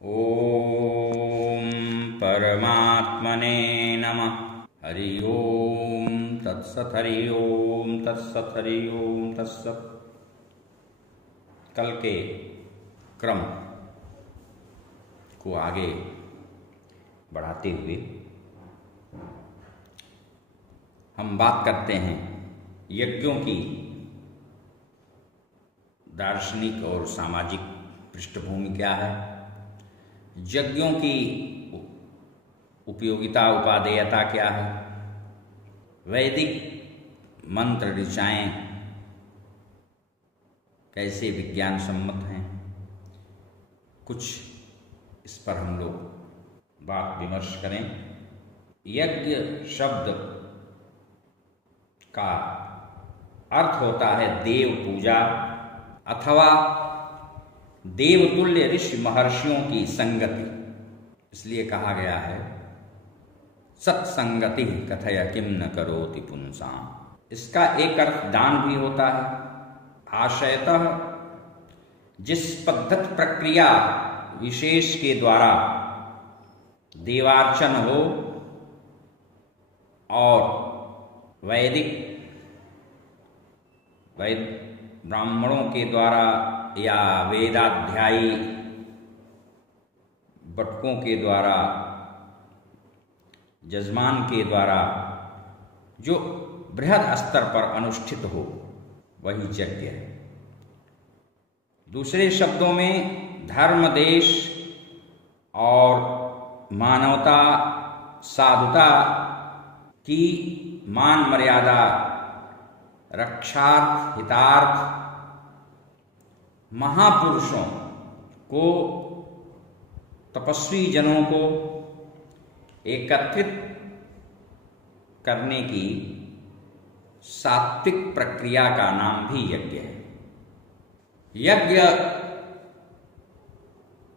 ओम परमात्मने नमः। हरि ओम तत्सत्। हरि ओम तत्सत्। हरि ओम तत्सत्। कल के क्रम को आगे बढ़ाते हुए हम बात करते हैं यज्ञों की दार्शनिक और सामाजिक पृष्ठभूमि क्या है, यज्ञों की उपयोगिता उपादेयता क्या है, वैदिक मंत्र ऋचाएँ कैसे विज्ञान सम्मत हैं, कुछ इस पर हम लोग बात विमर्श करें। यज्ञ शब्द का अर्थ होता है देव पूजा अथवा देवतुल्य ऋषि महर्षियों की संगति। इसलिए कहा गया है सत्संगति कथय किम न करोति पुंसाम। इसका एक अर्थ दान भी होता है। आशयतः जिस पद्धत प्रक्रिया विशेष के द्वारा देवार्चन हो और वैदिक ब्राह्मणों के द्वारा या वेदाध्यायी बटकों के द्वारा, जजमान के द्वारा जो बृहद स्तर पर अनुष्ठित हो वही यज्ञ है। दूसरे शब्दों में धर्म, देश और मानवता, साधुता की मान मर्यादा, रक्षार्थ, हितार्थ महापुरुषों को, तपस्वी जनों को एकत्रित करने की सात्विक प्रक्रिया का नाम भी यज्ञ है। यज्ञ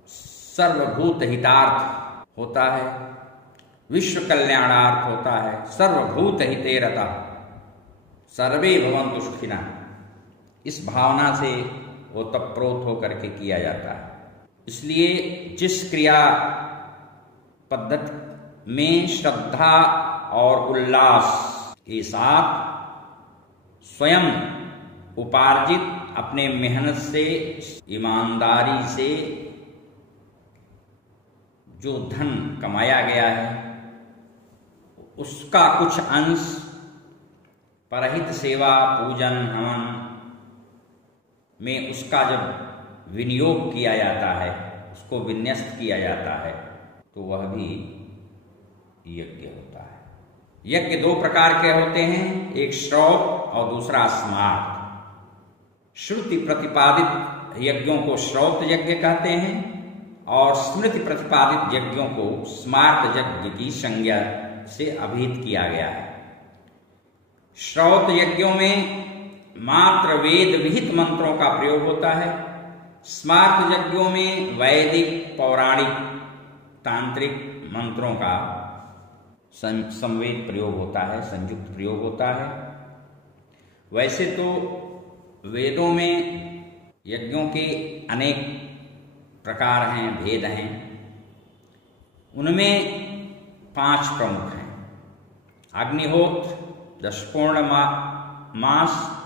सर्वभूत हितार्थ होता है, विश्व कल्याणार्थ होता है। सर्वभूत हिते रतः सर्वे भवन्तु सुखिनः, इस भावना से वो तत्प्रोत होकर के किया जाता है। इसलिए जिस क्रिया पद्धति में श्रद्धा और उल्लास के साथ स्वयं उपार्जित अपने मेहनत से, ईमानदारी से जो धन कमाया गया है उसका कुछ अंश परहित सेवा, पूजन, हवन में उसका जब विनियोग किया जाता है, उसको विन्यस्त किया जाता है, तो वह भी यज्ञ होता है। यज्ञ दो प्रकार के होते हैं, एक श्रौत और दूसरा स्मार्त। श्रुति प्रतिपादित यज्ञों को श्रौत यज्ञ कहते हैं और स्मृति प्रतिपादित यज्ञों को स्मार्त यज्ञ की संज्ञा से अभिहित किया गया है। श्रौत यज्ञों में मात्र वेद विहित मंत्रों का प्रयोग होता है। स्मार्त यज्ञों में वैदिक, पौराणिक, तांत्रिक मंत्रों का संवेद प्रयोग होता है, संयुक्त प्रयोग होता है। वैसे तो वेदों में यज्ञों के अनेक प्रकार हैं, भेद हैं। उनमें 5 प्रमुख हैं: अग्निहोत्र, दशपूर्ण मास,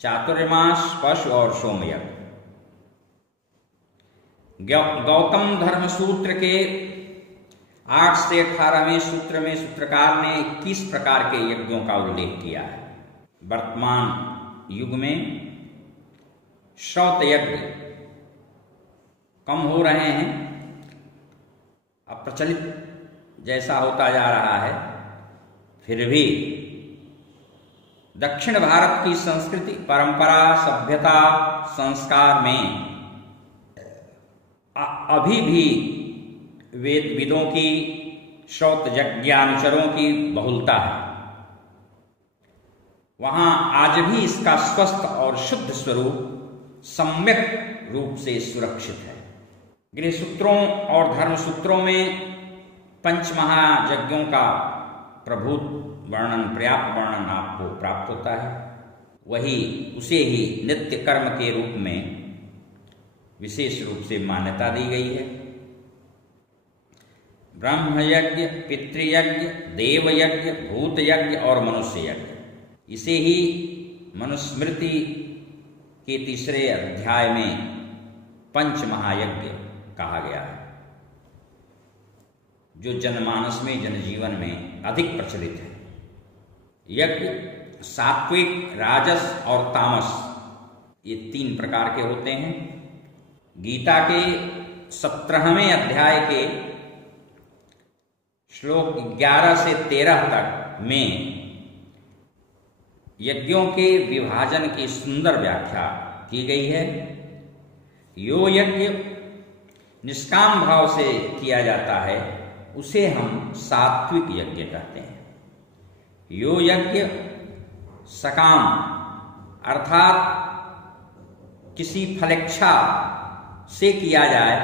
चातुर्मास, पशु और सोमयज्ञ। गौतम धर्म सूत्र के 8 से 18वें सूत्र में सूत्रकार ने 21 प्रकार के यज्ञों का उल्लेख किया है। वर्तमान युग में श्रौत यज्ञ कम हो रहे हैं, अप्रचलित जैसा होता जा रहा है। फिर भी दक्षिण भारत की संस्कृति, परंपरा, सभ्यता, संस्कार में अभी भी वेदविदों की, श्रौत यज्ञानुचरों की बहुलता है। वहां आज भी इसका स्वस्थ और शुद्ध स्वरूप सम्यक रूप से सुरक्षित है। गृहसूत्रों और धर्मसूत्रों में पंचमहायज्ञों का प्रभुत वर्णन, पर्याप्त वर्णन आपको प्राप्त होता है। वही उसे ही नित्य कर्म के रूप में विशेष रूप से मान्यता दी गई है। ब्रह्म यज्ञ, पितृयज्ञ, देव यज्ञ, भूत यज्ञ और मनुष्य यज्ञ। इसे ही मनुस्मृति के तीसरे अध्याय में पंच महायज्ञ कहा गया है, जो जनमानस में, जनजीवन में अधिक प्रचलित है। यज्ञ सात्विक, राजस और तामस, ये 3 प्रकार के होते हैं। गीता के 17वें अध्याय के श्लोक 11 से 13 तक में यज्ञों के विभाजन की सुंदर व्याख्या की गई है। यो यज्ञ निष्काम भाव से किया जाता है, उसे हम सात्विक यज्ञ कहते हैं। यो यज्ञ सकाम अर्थात किसी फलेच्छा से किया जाए,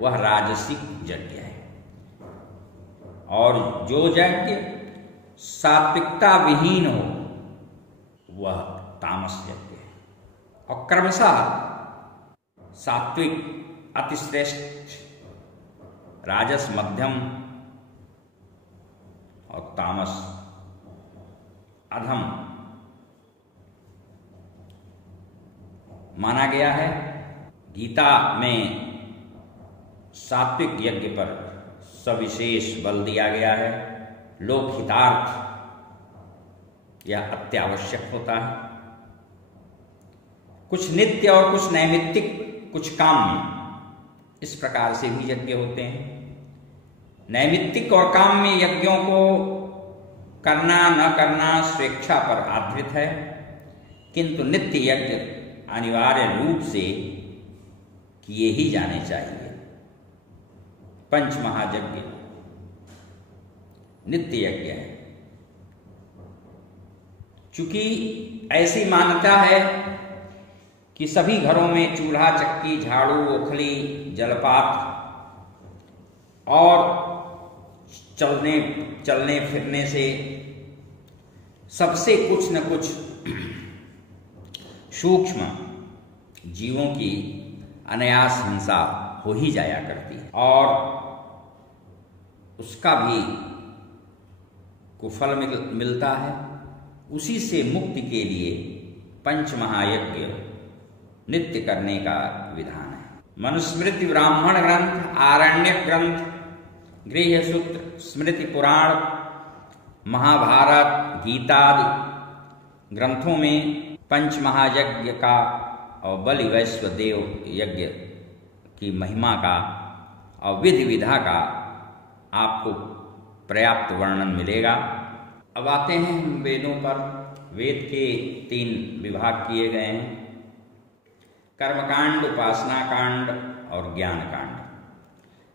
वह राजसिक यज्ञ है। और जो यज्ञ सात्विकता विहीन हो, वह तामस यज्ञ है। और क्रमशः सात्विक अतिश्रेष्ठ, राजस मध्यम और तामस अधम माना गया है। गीता में सात्विक यज्ञ पर सविशेष बल दिया गया है। लोकहितार्थ यह अत्यावश्यक होता है। कुछ नित्य और कुछ नैमित्तिक, कुछ काम्य, इस प्रकार से भी यज्ञ होते हैं। नैमित्तिक और काम्य यज्ञों को करना न करना स्वेच्छा पर आधारित है, किंतु नित्य यज्ञ अनिवार्य रूप से किए ही जाने चाहिए। पंच महायज्ञ नित्य यज्ञ है। चूंकि ऐसी मान्यता है कि सभी घरों में चूल्हा, चक्की, झाड़ू, ओखली, जलपात और चलने फिरने से सबसे कुछ न कुछ सूक्ष्म जीवों की अनायास हिंसा हो ही जाया करती है, और उसका भी कुफल मिलता है। उसी से मुक्ति के लिए पंच महायज्ञ नित्य करने का विधान है। मनुस्मृति, ब्राह्मण ग्रंथ, आरण्यक ग्रंथ, गृह्य सूत्र, स्मृति पुराण, महाभारत, गीता आदि ग्रंथों में पंच महायज्ञ का और बलि वैश्व देव यज्ञ की महिमा का और विधि विधा का आपको पर्याप्त वर्णन मिलेगा। अब आते हैं हम वेदों पर। वेद के 3 विभाग किए गए हैं, कर्मकांड, उपासना कांड और ज्ञान कांड।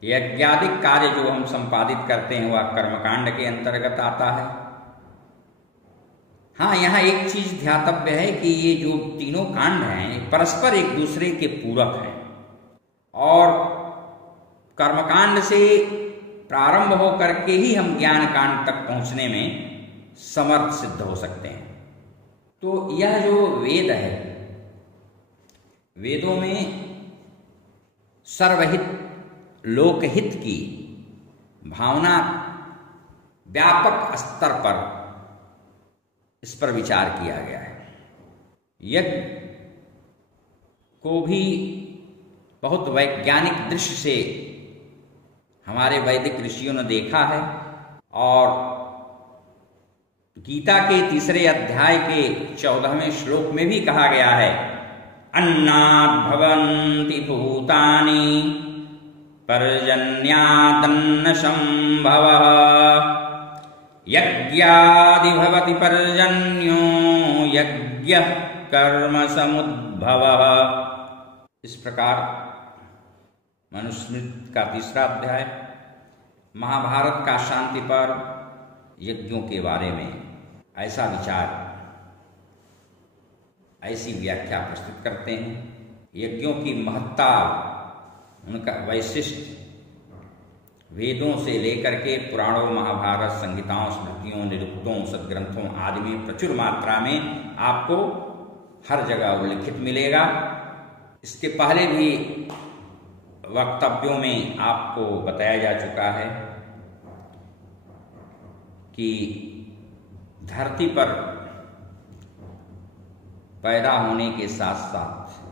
यज्ञादिक कार्य जो हम संपादित करते हैं, वह कर्मकांड के अंतर्गत आता है। हाँ, यहाँ एक चीज ध्यातव्य है कि ये जो तीनों कांड हैं परस्पर एक दूसरे के पूरक हैं, और कर्मकांड से प्रारंभ हो करके ही हम ज्ञान कांड तक पहुंचने में समर्थ सिद्ध हो सकते हैं। तो यह जो वेद है, वेदों में सर्वहित, लोकहित की भावना व्यापक स्तर पर इस पर विचार किया गया है। यज्ञ को भी बहुत वैज्ञानिक दृष्टि से हमारे वैदिक ऋषियों ने देखा है, और गीता के 3 अध्याय के 14वें श्लोक में भी कहा गया है, अन्नात् भवन्ति भूतानि पर्जन्यादन्न संभवः यज्ञादि भवति पर्जन्यो यज्ञः कर्म समुद्भवः। इस प्रकार मनुस्मृति का 3 अध्याय, महाभारत का शांति पर्व यज्ञों के बारे में ऐसा विचार, ऐसी व्याख्या प्रस्तुत करते हैं। यज्ञों की महत्ता, उनका वैशिष्ट वेदों से लेकर के पुराणों, महाभारत, संहिताओं, स्मृतियों, निरुक्तों, सदग्रंथों आदि में प्रचुर मात्रा में आपको हर जगह उल्लिखित मिलेगा। इसके पहले भी वक्तव्यों में आपको बताया जा चुका है कि धरती पर पैदा होने के साथ साथ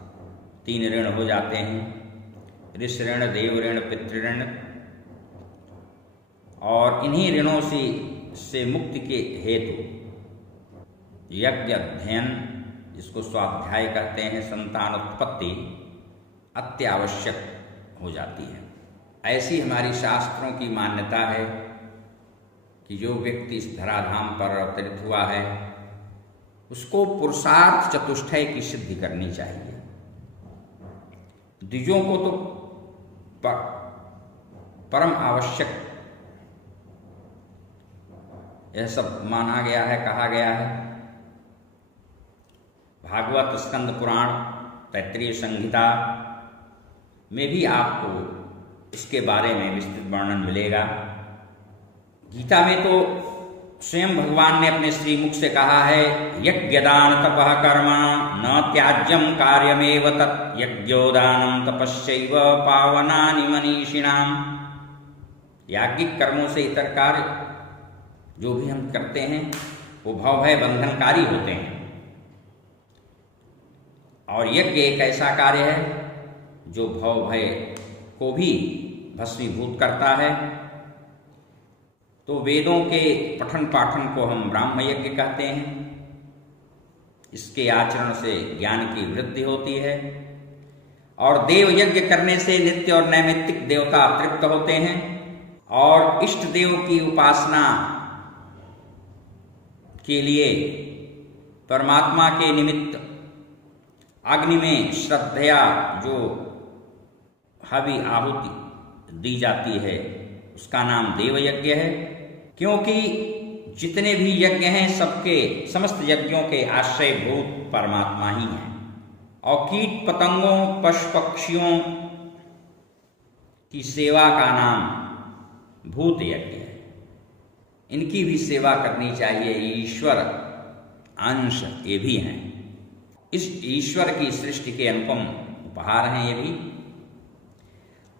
3 ऋण हो जाते हैं, ऋष ऋण, देव ऋण, पितृ ऋण। और इन्हीं ऋणों से मुक्ति के हेतु यज्ञ अध्ययन, जिसको स्वाध्याय कहते हैं, संतान उत्पत्ति अत्यावश्यक हो जाती है। ऐसी हमारी शास्त्रों की मान्यता है कि जो व्यक्ति इस धराधाम पर अवतरित हुआ है उसको पुरुषार्थ चतुष्टय की सिद्धि करनी चाहिए। द्विजों को तो परम आवश्यक यह सब माना गया है, कहा गया है। भागवत, स्कंद पुराण, तैत्तिरीय संहिता में भी आपको इसके बारे में विस्तृत वर्णन मिलेगा। गीता में तो स्वयं भगवान ने अपने श्रीमुख से कहा है, यज्ञदान तपः कर्म न त्याज्यम कार्यमेव तत् यज्ञोदानम तपस्यैव पावनानि मनीषिणाम। याज्ञिक कर्मों से इतर कार्य जो भी हम करते हैं वो भवभय बंधनकारी होते हैं, और यज्ञ एक ऐसा कार्य है जो भवभय को भी भस्मीभूत करता है। तो वेदों के पठन पाठन को हम ब्राह्म यज्ञ कहते हैं। इसके आचरण से ज्ञान की वृद्धि होती है, और देव यज्ञ करने से नित्य और नैमित्तिक देवता तृप्त होते हैं, और इष्ट देव की उपासना के लिए परमात्मा के निमित्त अग्नि में श्रद्धया जो हवि आहुति दी जाती है उसका नाम देव यज्ञ है। क्योंकि जितने भी यज्ञ हैं सबके समस्त यज्ञों के आश्रयभूत परमात्मा ही हैं, और कीट पतंगों, पशु पक्षियों की सेवा का नाम भूत यज्ञ है। इनकी भी सेवा करनी चाहिए। ईश्वर अंश ये भी हैं। इस ईश्वर की सृष्टि के अनुपम उपहार हैं ये भी।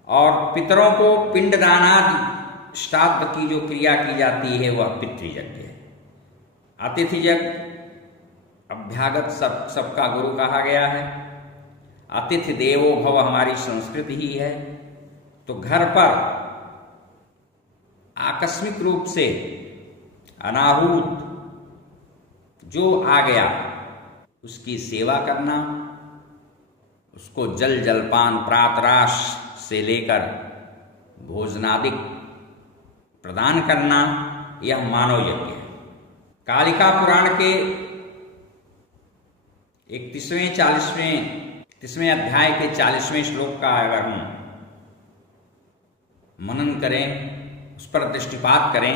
और पितरों को पिंडदानादि श्राद्ध की जो क्रिया की जाती है वह पितृयज्ञ है। अतिथि यज्ञ अभ्यागत सबका गुरु कहा गया है। अतिथि देवो भव हमारी संस्कृति ही है। तो घर पर आकस्मिक रूप से अनाहूत जो आ गया उसकी सेवा करना, उसको जल जलपान प्रातराश से लेकर भोजनादिक प्रदान करना, यह मानव यज्ञ है। कालिका पुराण के 31वें अध्याय के 40वें श्लोक का अगर हम मनन करें, उस पर दृष्टिपात करें,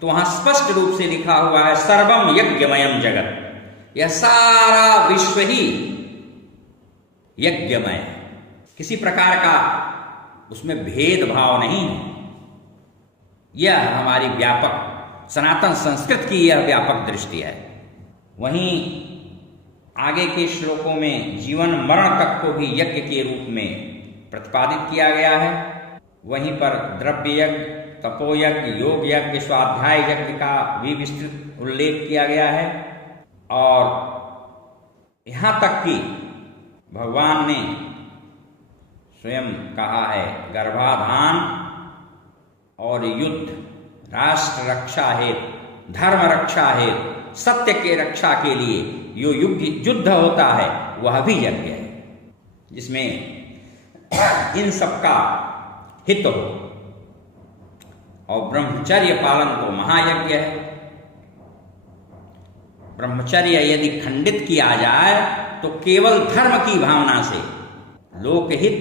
तो वहां स्पष्ट रूप से लिखा हुआ है, सर्वम यज्ञमयम जगत। यह सारा विश्व ही यज्ञमय है। किसी प्रकार का उसमें भेदभाव नहीं है। यह हमारी व्यापक सनातन संस्कृत की यह व्यापक दृष्टि है। वहीं आगे के श्लोकों में जीवन मरण तक को भी यज्ञ के रूप में प्रतिपादित किया गया है। वहीं पर द्रव्य यज्ञ, तपोयज्ञ, योग यज्ञ, स्वाध्याय यज्ञ का भी विस्तृत उल्लेख किया गया है। और यहां तक कि भगवान ने स्वयं कहा है, गर्भाधान और युद्ध, राष्ट्र रक्षा हेतु, धर्म रक्षा हेतु, सत्य के रक्षा के लिए जो युद्ध होता है वह भी यज्ञ है, जिसमें इन सबका हित हो। और ब्रह्मचर्य पालन तो महायज्ञ है। ब्रह्मचर्य यदि खंडित किया जाए तो केवल धर्म की भावना से, लोकहित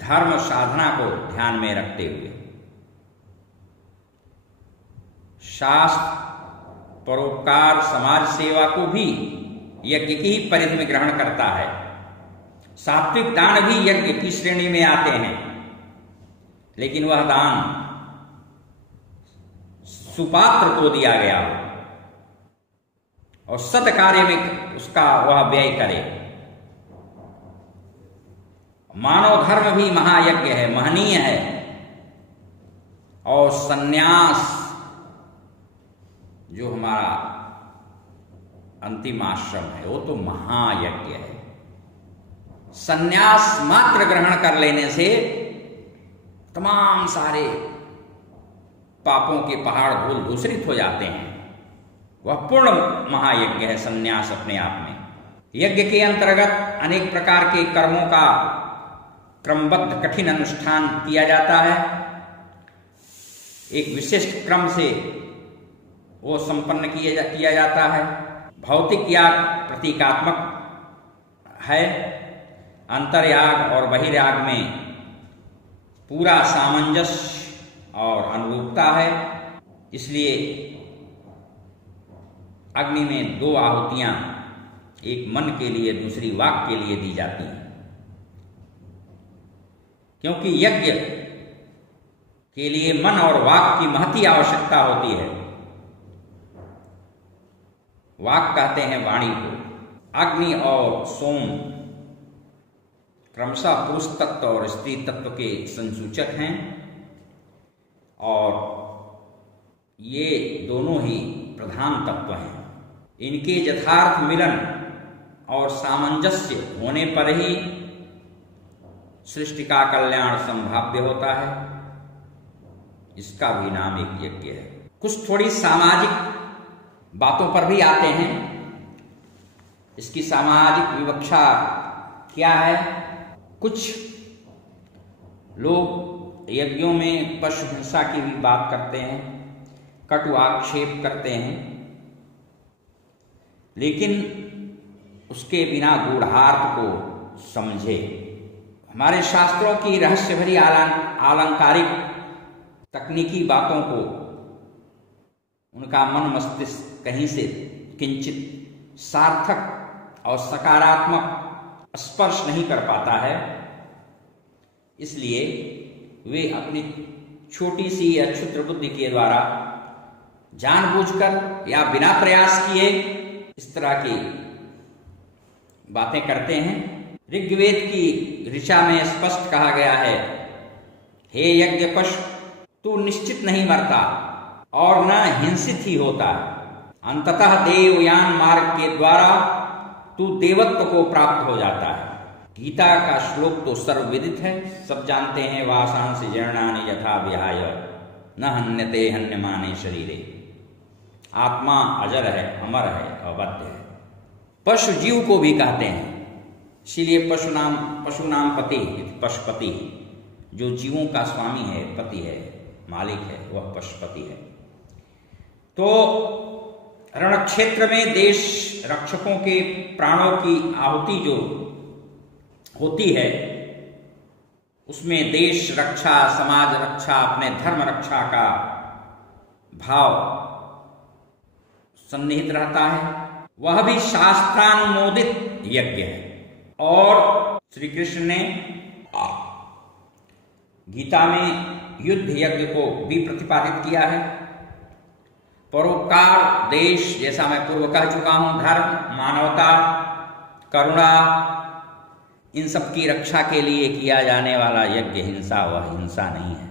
धर्म साधना को ध्यान में रखते हुए, शास्त्र, परोपकार, समाज सेवा को भी यज्ञ की ही परिधि में ग्रहण करता है। सात्विक दान भी यज्ञ की श्रेणी में आते हैं, लेकिन वह दान सुपात्र को दिया गया हो और सत कार्य में उसका वह व्यय करे। मानव धर्म भी महायज्ञ है, महनीय है। और सन्यास जो हमारा अंतिम आश्रम है वो तो महायज्ञ है। संन्यास मात्र ग्रहण कर लेने से तमाम सारे पापों के पहाड़ धूल दूषित हो जाते हैं। वह पूर्ण महायज्ञ है संन्यास अपने आप में। यज्ञ के अंतर्गत अनेक प्रकार के कर्मों का क्रमबद्ध कठिन अनुष्ठान किया जाता है। एक विशिष्ट क्रम से वो संपन्न किया जाता है। भौतिक याग प्रतीकात्मक है। अंतर्याग और बहिर्याग में पूरा सामंजस्य और अनुरूपता है। इसलिए अग्नि में 2 आहुतियां, एक मन के लिए दूसरी वाक के लिए दी जाती हैं, क्योंकि यज्ञ के लिए मन और वाक की महती आवश्यकता होती है। वाक कहते हैं वाणी को। अग्नि और सोम क्रमशः पुरुष तत्व और स्त्री तत्व के संसूचक हैं और ये दोनों ही प्रधान तत्व हैं। इनके यथार्थ मिलन और सामंजस्य होने पर ही सृष्टि का कल्याण संभाव्य होता है। इसका भी नाम एक यज्ञ है। कुछ थोड़ी सामाजिक बातों पर भी आते हैं। इसकी सामाजिक विवक्षा क्या है? कुछ लोग यज्ञों में पशु हिंसा की भी बात करते हैं, कटु आक्षेप करते हैं, लेकिन उसके बिना गूढ़ार्थ को समझे। हमारे शास्त्रों की रहस्य भरी आलंकारिक तकनीकी बातों को उनका मन मस्तिष्क कहीं से किंचित सार्थक और सकारात्मक स्पर्श नहीं कर पाता है। इसलिए वे अपनी छोटी सी या क्षुद्र बुद्धि के द्वारा जानबूझकर या बिना प्रयास किए इस तरह की बातें करते हैं। ऋग्वेद की ऋचा में स्पष्ट कहा गया है, हे यज्ञ पशु, तू निश्चित नहीं मरता और न हिंसित ही होता। अंततः देवयान मार्ग के द्वारा तू देवत्व को प्राप्त हो जाता है। गीता का श्लोक तो सर्वविदित है, सब जानते हैं। वासांसि जीर्णानि यथा विहाय न हन्यते हन्यमाने शरीरे। आत्मा अजर है, अमर है, अवध्य है। पशु जीव को भी कहते हैं, इसीलिए पशु नाम पति पशुपति, जो जीवों का स्वामी है, पति है, मालिक है, वह पशुपति है। तो रण क्षेत्र में देश रक्षकों के प्राणों की आहुति जो होती है, उसमें देश रक्षा, समाज रक्षा, अपने धर्म रक्षा का भाव सन्निहित रहता है। वह भी शास्त्रानुमोदित यज्ञ है। और श्री कृष्ण ने गीता में युद्ध यज्ञ को भी प्रतिपादित किया है। परोपकार, देश, जैसा मैं पूर्व कह चुका हूं, धर्म, मानवता, करुणा, इन सब की रक्षा के लिए किया जाने वाला यज्ञ हिंसा वह हिंसा नहीं है।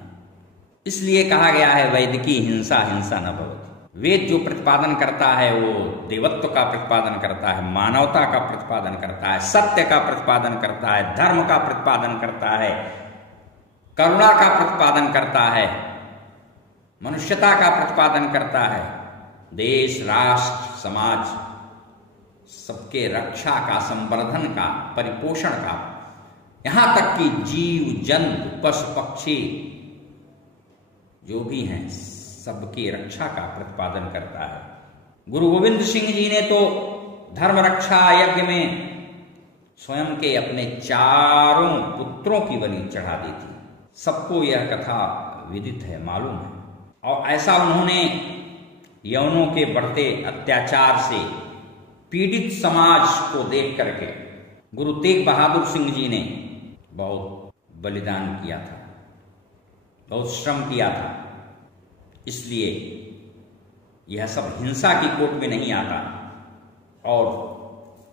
इसलिए कहा गया है वैदिकी हिंसा हिंसा न भवति। वेद जो प्रतिपादन करता है वो देवत्व का प्रतिपादन करता है, मानवता का प्रतिपादन करता है, सत्य का प्रतिपादन करता है, धर्म का प्रतिपादन करता है, करुणा का प्रतिपादन करता है, मनुष्यता का प्रतिपादन करता है। देश, राष्ट्र, समाज सबके रक्षा का, संवर्धन का, परिपोषण का, यहां तक कि जीव जंतु पशु पक्षी जो भी हैं सबकी रक्षा का प्रतिपादन करता है। गुरु गोविंद सिंह जी ने तो धर्म रक्षा यज्ञ में स्वयं के अपने 4 पुत्रों की बलि चढ़ा दी थी। सबको यह कथा विदित है, मालूम है। और ऐसा उन्होंने यवनों के बढ़ते अत्याचार से पीड़ित समाज को देख करके गुरु तेग बहादुर सिंह जी ने बहुत बलिदान किया था, बहुत श्रम किया था। इसलिए यह सब हिंसा की कोट में नहीं आता और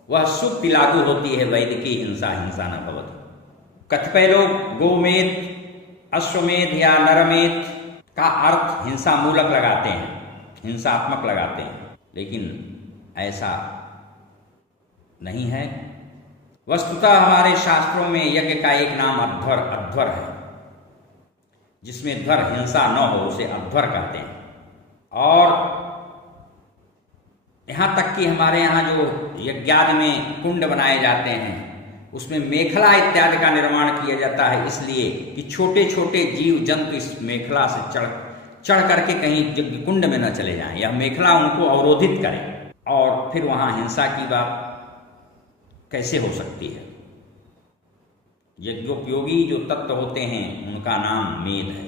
वह सूक्ति लागू होती है, वैदिकी हिंसा हिंसा न भवति। कतिपय लोग गोमेध, अश्वमेध या नरमेध का अर्थ हिंसा मूलक लगाते हैं, हिंसात्मक लगाते हैं, लेकिन ऐसा नहीं है। वस्तुतः हमारे शास्त्रों में यज्ञ का एक नाम अध्वर है, जिसमें ध्वर हिंसा न हो उसे अध्वर कहते हैं। और यहाँ तक कि हमारे यहाँ जो यज्ञादि में कुंड बनाए जाते हैं उसमें मेखला इत्यादि का निर्माण किया जाता है, इसलिए कि छोटे छोटे जीव जंतु इस मेखला से चढ़ करके कहीं यज्ञ कुंड में न चले जाएं, यह मेखला उनको अवरोधित करे। और फिर वहां हिंसा की बात कैसे हो सकती है? यज्ञोपयोगी जो तत्व होते हैं उनका नाम मेद है,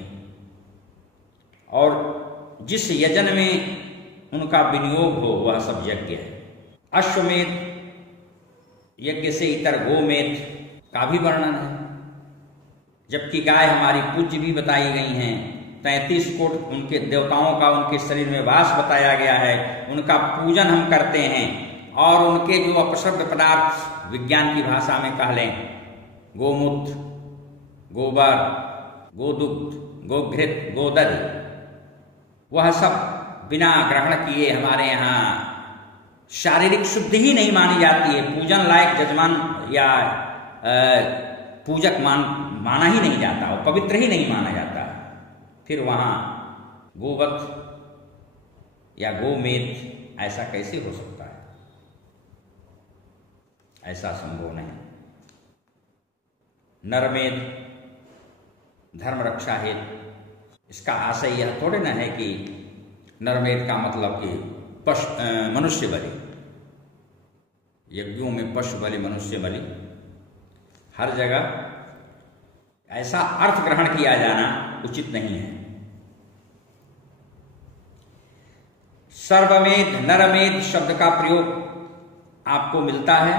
और जिस यजन में उनका विनियोग हो वह सब यज्ञ है। अश्वमेध यज्ञ से इतर गोमेध का भी वर्णन है, जबकि गाय हमारी पूज्य भी बताई गई हैं। 33 कोट उनके देवताओं का उनके शरीर में वास बताया गया है, उनका पूजन हम करते हैं। और उनके जो अपशब्द पदार्थ विज्ञान की भाषा में कह लें, गोमूत्र, गोबर, गोदुग्ध, गोघृत, गोदधि, वह सब बिना ग्रहण किए हमारे यहाँ शारीरिक शुद्धि ही नहीं मानी जाती है। पूजन लायक जजमान या पूजक माना ही नहीं जाता, और पवित्र ही नहीं माना जाता। फिर वहाँ गोवध या गोमेध ऐसा कैसे हो सकता है? ऐसा संभव नहीं। नरमेध धर्म रक्षा हेतु, इसका आशय यह थोड़े न है कि नरमेध का मतलब कि मनुष्य बलि। यज्ञों में पशु बलि, मनुष्य बलि, हर जगह ऐसा अर्थ ग्रहण किया जाना उचित नहीं है। सर्वमेध, नरमेध शब्द का प्रयोग आपको मिलता है,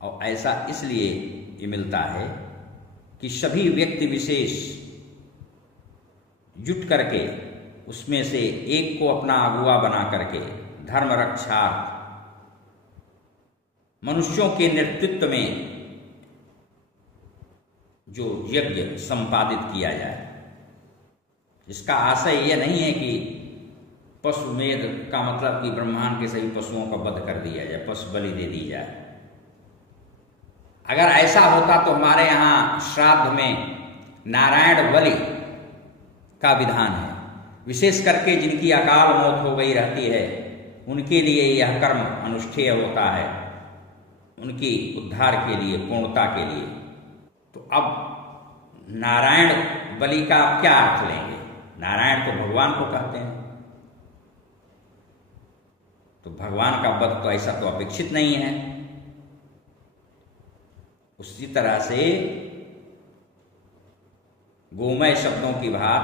और ऐसा इसलिए ये मिलता है कि सभी व्यक्ति विशेष जुट करके उसमें से एक को अपना अगुआ बना करके धर्म रक्षा मनुष्यों के नेतृत्व में जो यज्ञ संपादित किया जाए। इसका आशय यह नहीं है कि पशुमेध का मतलब कि ब्रह्मांड के सभी पशुओं का वध कर दिया जाए, पशु बलि दे दी जाए। अगर ऐसा होता तो हमारे यहाँ श्राद्ध में नारायण बलि का विधान है। विशेष करके जिनकी अकाल मौत हो गई रहती है उनके लिए यह कर्म अनुष्ठेय होता है, उनकी उद्धार के लिए, पूर्णता के लिए। तो अब नारायण बलि का क्या अर्थ लेंगे? नारायण तो भगवान को कहते हैं, तो भगवान का वध तो ऐसा तो अपेक्षित नहीं है। उसी तरह से गोमय शब्दों की भात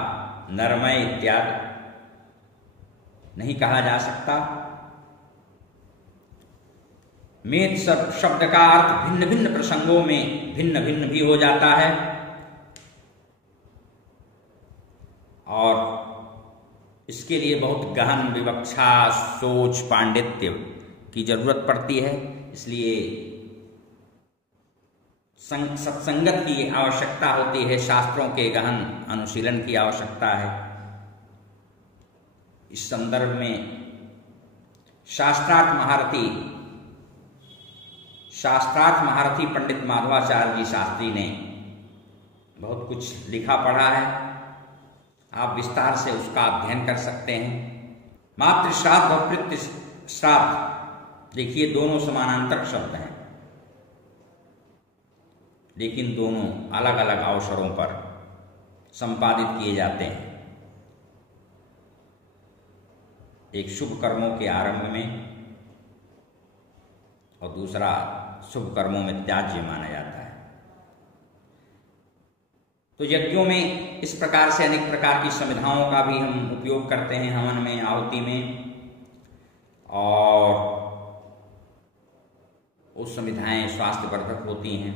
नरमय इत्यादि नहीं कहा जा सकता। मेध शब्द का अर्थ भिन्न भिन्न प्रसंगों में भिन्न भिन्न भी हो जाता है, और इसके लिए बहुत गहन विवक्षा, सोच, पांडित्य की जरूरत पड़ती है। इसलिए सत्संगत की आवश्यकता होती है, शास्त्रों के गहन अनुशीलन की आवश्यकता है। इस संदर्भ में शास्त्रार्थ महारथी पंडित माधवाचार्य जी शास्त्री ने बहुत कुछ लिखा पढ़ा है, आप विस्तार से उसका अध्ययन कर सकते हैं। मातृ श्राद्ध और पितृ श्राद्ध, देखिए दोनों समानांतर शब्द हैं, लेकिन दोनों अलग अलग अवसरों पर संपादित किए जाते हैं। एक शुभ कर्मों के आरंभ में और दूसरा शुभ कर्मों में त्याज्य माना जाता है। तो यज्ञों में इस प्रकार से अनेक प्रकार की संविधाओं का भी हम उपयोग करते हैं, हवन में, आहुति में, और वो संविधाएं स्वास्थ्यवर्धक होती हैं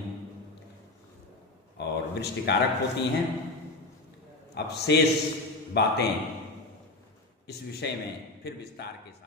और वृष्टिकारक होती हैं। अब शेष बातें इस विषय में फिर विस्तार के साथ